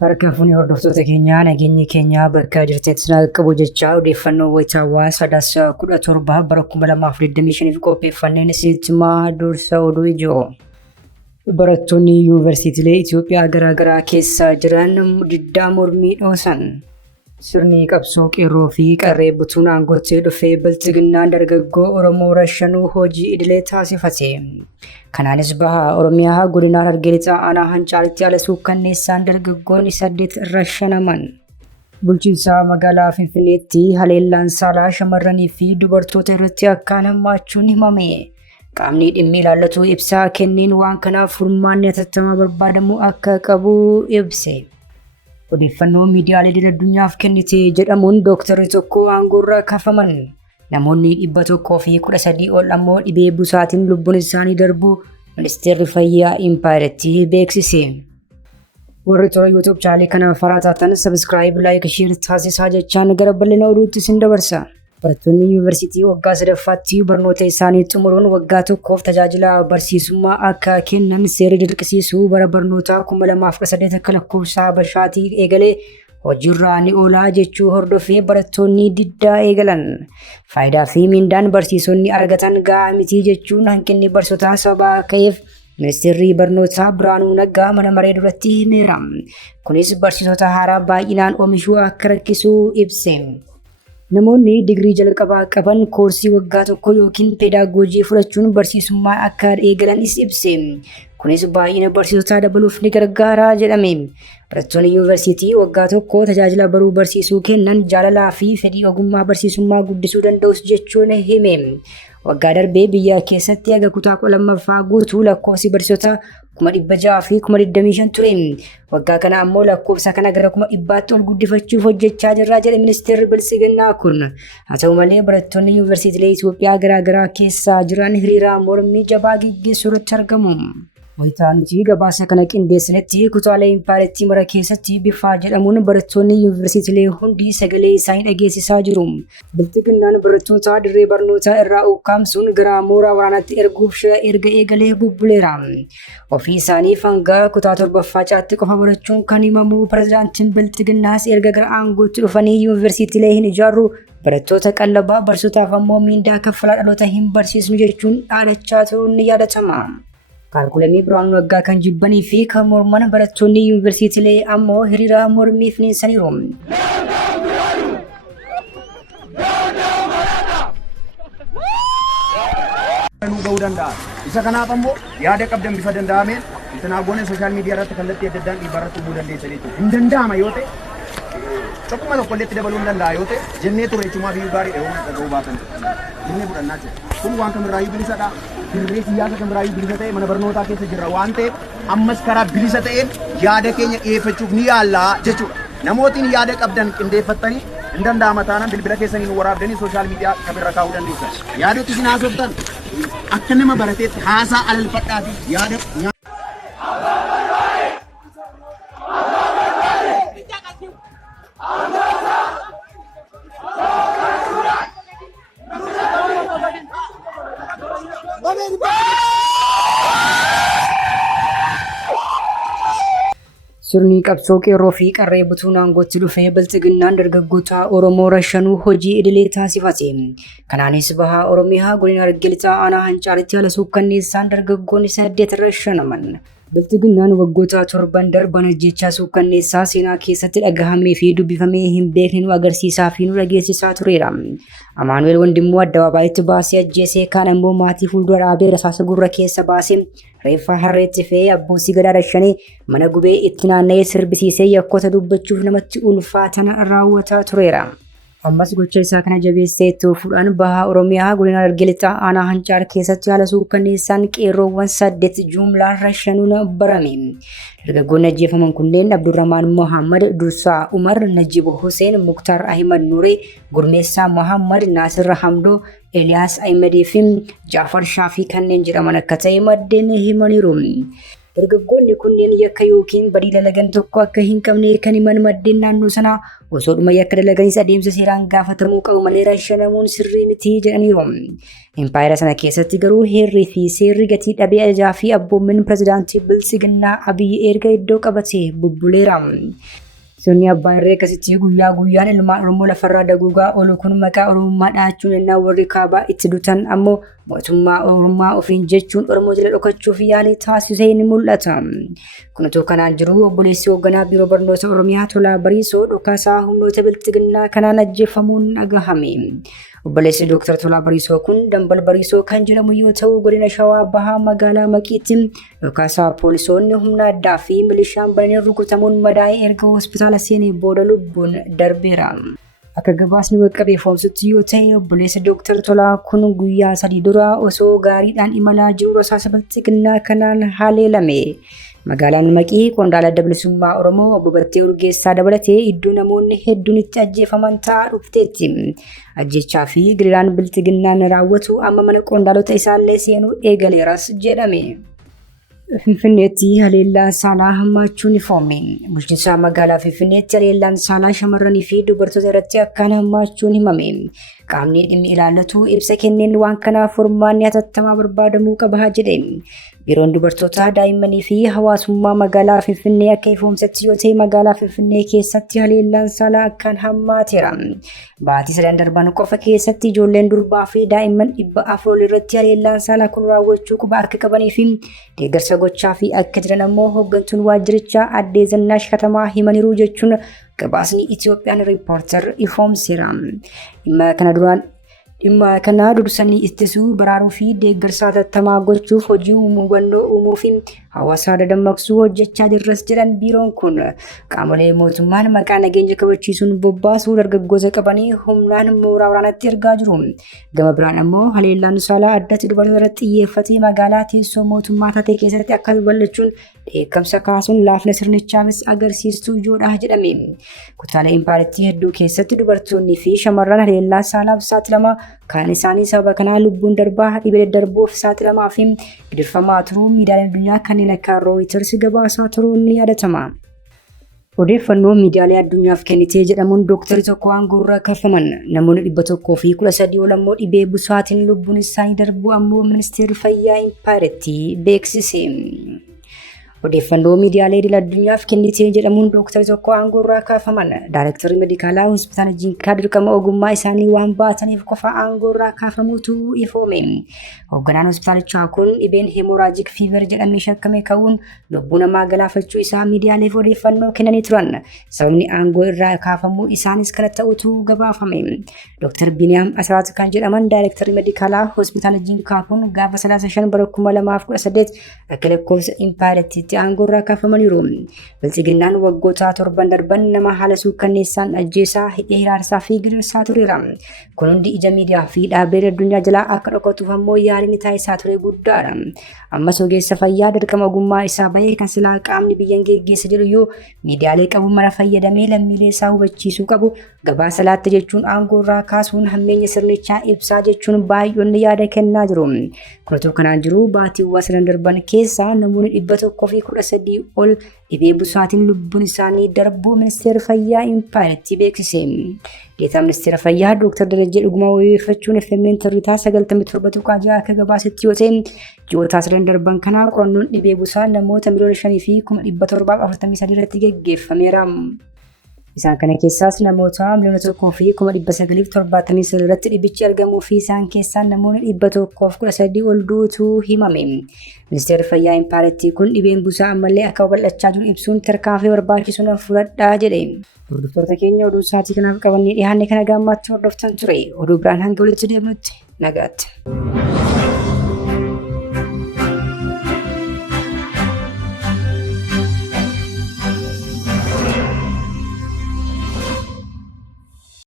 Harka fuunii hordoftoota keenyaa nageenyi keenyaa bakka jirtetti qabu jechaa odeeffannoo wayitaawaa sadaasa 17 bara 2025 qopheeffanneen isinitti himaa dursa oduu ijoo. Barattoonni yuunivarsiitiilee Itoophiyaa garaagaraa keessa jiran diddaa mormii dhoosan. Sirni qabsoo qeerroo fi qarree butuun aangootti dhufee bilchiginnaan dargaggoo Oromoo rashanuu hojii idilee taasifate. Kanaanis baha Oromiyaa godina Harargee lixaa aanaa Hancaalitti haala suukkanneessaan dargaggoonni 8 rashanaman. Bulchiinsa magaalaa Finfinneetti haleellaan saalaa shamarranii fi dubartoota irratti akkaan hammaachuun himame. Qaamni dhimmi ilaallatu ibsaa kenneen waan kanaaf furmaanni hatattamaa barbaadamu akka qabu ibse. Odeeffannoo miidiyaalee idil-addunyaaf kennite jedhamuun dooktarri tokko aangoorra kafaman. Namoonni 113 ol ammoo dhibee busaatiin lubbuun isaanii darbu ministeerri fayyaa Impaayireetti beeksise. Warri toora YouTube chaanalii kana faraa taatan subscribe, like, share taasisaa jechaan gara bal'ina oduutti isin dabarsa. Barattoonni yuunivarsiitii waggaa 3ffaatti barnoota isaanii xumuruun waggaa tokkoof tajaajila barsiisummaa akka kennan seerri dirqisiisuu bara barnootaa 2018 akka lakkoofsa Habashaatii eegalee hojiirra ni oolaa jechuu hordofee barattoonni diddaa eegalan. Faayidaa fi mindaan barsiisonni argatan gahaa miti jechuun hanqinni barsiisotaa sababa ka'eef Ministeerri barnootaa Biraanuu Naggaa mana maree duratti himeera. Kunis barsiisota haaraa baay'inaan oomishuu akka rakkisu ibse. Namoonni digirii jalqabaa qaban koorsii waggaa tokko yookiin peedaagoojii fudhachuun barsiisummaa akka eegalanis ibse. Kunis baay'ina barsiisotaa dabaluuf ni gargaara jedhame. Barattoonni yuunivarsiitii waggaa tokko tajaajila baruu barsiisuu kennan jaalalaa fi fedhii ogummaa barsiisummaa guddisuu danda'us jechuun hime. Waggaa darbee biyya keessatti haga kutaa 12ffaa guutuu lakkoofsi barsiisotaa 600 fi 25 ture. Waggaa kana ammoo lakkoofsa kana gara 100tti ol guddifachuuf hojjechaa jirra jedhe ministeerri bilchiginnaa kun. Haa ta'u malee barattoonni yuunivarsiitiilee Itoophiyaa garaagaraa keessa jiran hiriira mormii jabaa gaggeessuu irratti argamu. Wayitaan nuti gabaasa kana qindeessinetti kutaalee Impaayireetti mara keessatti bifa jedhamuun barattoonni yuunivarsiitiilee hundi sagalee isaanii dhageessisaa jiru. Bilchiginnaan barattoota dirree barnootaa irraa ukkaamsuun gara mooraa waraanaatti erguuf erga eegalee bubbuleera. Ofii isaanii hanga kutaa 7ffaatti qofa barachuun kan himamu pirezidaantiin bilchiginnaas erga gara aangootti dhufanii yuunivarsiitiilee hin ijaarru barattoota qallabaa barsiisotaaf ammoo miindaa kaffalaa dhaloota hin barsiisnu jechuun dhaadachaa turuun ni yaadatama. Kaalkulamii Biraanuu Naggaa kan jibbanii fi kan morman barattoonni yuunivarsiitiilee ammoo hiriira mormii finiinsaniiru. Isa kanaaf ammoo yaada qabdan bifa danda'ameen intanaa goonee sooshaal miidiyaa irratti kallattii adda addaan dhiibbarratti hubuu dandeessanii jiru. Hin danda'ama yoo ta'e tokkuma tokkolleetti dabaluu hin danda'a yoo ta'e jennee ture jechuumaa fi gaarii dhahuu dhaga'uu baatan jennee fudhannaa jira. Kun waan kamirraayyuu bilisadha. Dirree siyaasa kamirraayyuu bilisa ta'e mana barnootaa keessa jirra waan ta'eef ammas karaa bilisa ta'een yaada keenya dhiyeeffachuuf ni yaallaa jechuudha. Namootiin yaada qabdan qindeeffattanii hin danda'ama taanaan bilbila keessanii nu waraabdanii sooshaal miidiyaa kamirra kaa'uu dandeessan. Yaadoti isin haasoftan akka nama barateetti haasaa alalfadhaa fi yaada Sirni qabsoo qeerroo fi qarree butuun aangootti dhufee bilchiginnaan dargaggoota Oromoo rashanuu hojii idilee taasifate. Kanaanis baha Oromiyaa godina Harargee lixaa aanaa Hancaalitti haala suukkanneessaan dargaggoonni 8 rashanaman. Bilchiginnaan waggoota 7 darban ajjechaa suukkanneessaa seenaa keessatti dhagahamee fi dubbifamee hin beekne nu agarsiisaa fi nu dhageessisaa tureera. Amaanu'eel Wandimmoo addabaabayitti baasee ajjeesee kaan ammoo maatii fuuldura dhaabee rasaasa gurra keessa baasee reeffa harreetti fe'ee abbootii gadaa rashanee mana gubee itti naanna'ee sirbisiisee yakkoota dubbachuuf namatti ulfaatan raawwataa tureera. Ammas gocha isaa kana jabeessee itti fuudhaan baha Oromiyaa godina Harargee lixaa aanaa Hancaal keessatti haala suukkanneessaan qeerroowwan 8 jumlaan rashanuun barame. Dargaggoonni ajjeefaman kunneen Abdurrahmaan Mohammad, Dursaa Umar, Najib Hussein, Muktar Ahmad Nuree, Gurmeessaa Mohammad, Naasir Hamdoo, Eliyaas Ahmedii fi Jaafar Shaafii kanneen jedhaman akka ta'e maddeen himaniiru. Dargaggoonni kunneen yakka yookiin badii dalagan tokko akka hin qabne kan himan maddeen naannoo sanaa osoodhuma yakka dalaganis adeemsa seeraan gaafatamuu qabu malee rashanamuun sirrii miti jedhaniiru. Impaayera sana keessatti garuu heerrii fi seerri gatii dhabee ajajaa fi abboommii pirezidaantii Biltsiginnaa Abiyyi erga iddoo qabatee bubbuleera. Sirni abbaa irree akkasitti guyyaa guyyaan ilmaan Oromoo lafarraa daguugaa oolu kun maqaa Oromummaa dhaachuun ennaa warri kaabaa itti dutan ammoo mootummaa Oromummaa ofiin jechuun Oromoo jala dhokachuuf yaalii taasisee ni mul'ata. Kunatu kanaan jiru obboleessi hoogganaa biiroo barnoota Oromiyaa Tolaa Bariisoo dhokaasaa humnoota Biltsiginnaa kanaan ajjeefamuun dhagahame. Obboleessi Dr. Tolaa Bariisoo kun Dambal Bariisoo kan jedhamu yoo ta'u godina Shawaa Bahaa magaalaa Maqiitti dhokaasaa poolisoonni humna addaa fi milishaan bananii rukutamuun madaa'ee erga hospitaala seenee booda lubbuun darbeera. Akka gabaasni waqqabee foomsutti yoo ta'e obboleessi Dr. Tolaa kun guyyaa 3 dura osoo gaariidhaan imalaa jiru rasaasa Biltsiginnaa kanaan haleelame. Magaalaan Maqii qondaala adda bilisummaa Oromoo obbo Battee Urgeessaa dabalatee iddoo namoonni hedduun itti ajjeefaman ta'aa dhufteetti. Ajjechaa fi gidiraan Biltsiginnaan raawwatu amma mana qondaalota isaallee seenuu eegaleeras jedhame. Finfinneetti haleellaan saalaa hammaachuun ifoome. Bulchiinsa magaalaa Finfinneetti haleellaan saalaa shamarranii fi dubartoota irratti akkaan hammaachuun himame. Qaamni dhimmi ilaallatu ibsa kenneen waan kanaaf furmaanni hatattamaa barbaadamuu qaba jedhe. Biiroon dubartootaa daa'immanii fi hawaasummaa magaalaa Finfinnee akka ifoomsetti yoo ta'e magaalaa Finfinnee keessatti haleellaan saalaa akkaan hammaateera. Baatii 3 darban qofa keessatti ijoolleen durbaa fi daa'imman 400 irratti haleellaan saalaa kun raawwachuu quba akka qabanii fi deeggarsa gochaa fi akka jiran ammoo hooggantuun waajjirichaa addee Zannaash Katamaa himaniiru jechuun gabaasni Itiyoophiyaan Riippoortar ifoomseera. Dhimma kana dursanii ittisuu baraaruu fi deeggarsa hatattamaa gochuuf hojii hubannoo uumuu fi hawaasa dadammaqsuu hojjechaa jirras jedhan biiroon kun qaamolee mootummaan maqaa nageenya kabachiisuun bobbaasuu dargaggoota qabanii humnaan mooraa waraanaatti ergaa jiru. Gama biraan ammoo haleellaan saalaa addatti dubartoota irratti xiyyeeffatee magaalaa teessoo mootummaa taatee keessatti akka bal'achuun dheekkamsa kaasuun laafina sirnichaafis agarsiistuu ijoodha jedhame. Kutaalee impaayirtii hedduu keessatti dubartoonni fi shamarran haleellaa saalaaf saaxilamaa kan isaanii sababa kanaa lubbuun darbaa dhibee daddarbuuf saaxilamaa fi gidirfamaa turuu miidiyaaleen addunyaa kanneen akka Reuters gabaasaa turuun ni yaadatama. Odeeffannoo miidiyaalee addunyaaf kennitee jedhamuun dooktarii tokko aangoorraa kaafaman namoonni 113 ol ammoo dhibee busaatiin lubbuun isaanii darbuu ammoo ministeerri fayyaa impaayirtii beeksise. Odeeffannoo miidiyaalee idil addunyaaf kennitee jedhamuun dooktarii tokko aangoorraa kaafaman daayirektarii meedikaalaa hospitaala Jinkaa dirqama ogummaa isaanii waan baataniif qofa aangoorraa kaafamuutu ifoome. Hoogganaan hospitaalichaa kun dhibeen hemoraajik fiiver jedhamee shakkame ka'uun lubbuu namaa galaafachuu isaa miidiyaaleef odeeffannoo kennanii turan. Sababni aangoo irraa kaafamuu isaanis kana ta'utu gabaafame. Dr. Biniyaam Asraat kan jedhaman daayirektarii meedikaalaa hospitaala Jinkaa kun gaafa 35 bara 2018 akka lakkoofsa impaayirtii aangoorraa kaafamaniiru. Biltsiginnaan waggoota 7 darban nama haala suukkanneessaan ajjeesaa hidhee hiraarsaa fi gidirsaa tureera. Kun hundi ija miidiyaa fi dhaabbilee addunyaa jalaa akka dhokatuuf ammoo yaaliin taasisaa ture guddaadha. Ammas ogeessa fayyaa dirqama ogummaa isaa bahee kan silaa qaamni biyyaan geggeessa jedhu yoo miidiyaalee qabu mara fayyadamee lammiilee isaa hubachiisuu qabu gabaasa laatte jechuun aangoorraa kaasuun hammeenya sirnichaa ibsaa jechuun baay'oonni yaada kennaa jiru. Kunatu kanaan jiru baatiiwwan 9 darban keessaa namoonni 113 ol dhibee busaatiin lubbuun isaanii darbuu ministeera fayyaa impaayirtii beeksise. Deetaa ministeera fayyaa Dr. Darajjee Dhugumaa wabeeffachuun FMN tarriitaa 97 akka gabaasetti yoo ta'e ji'oota 9 darban kanaa qorannoon dhibee busaa namoota 5,743 irratti geggeeffameera. Isaan kana keessaas namoota 1,973 irratti dhibichi argamuu fi isaan keessaa namoonni 113 ol duutu himame. Ministeerri fayyaa impaayirtii kun dhibeen busaa ammallee akka babal'achaa jiru ibsuun tarkaanfii barbaachisuun fudhadhaa jedhe. Hordoftoota keenya oduu sa'aatii kanaaf qabannee dhiyaanne kana gaammaatti hordoftan ture. Oduu biraan hanga walitti deebinutti nagaatti.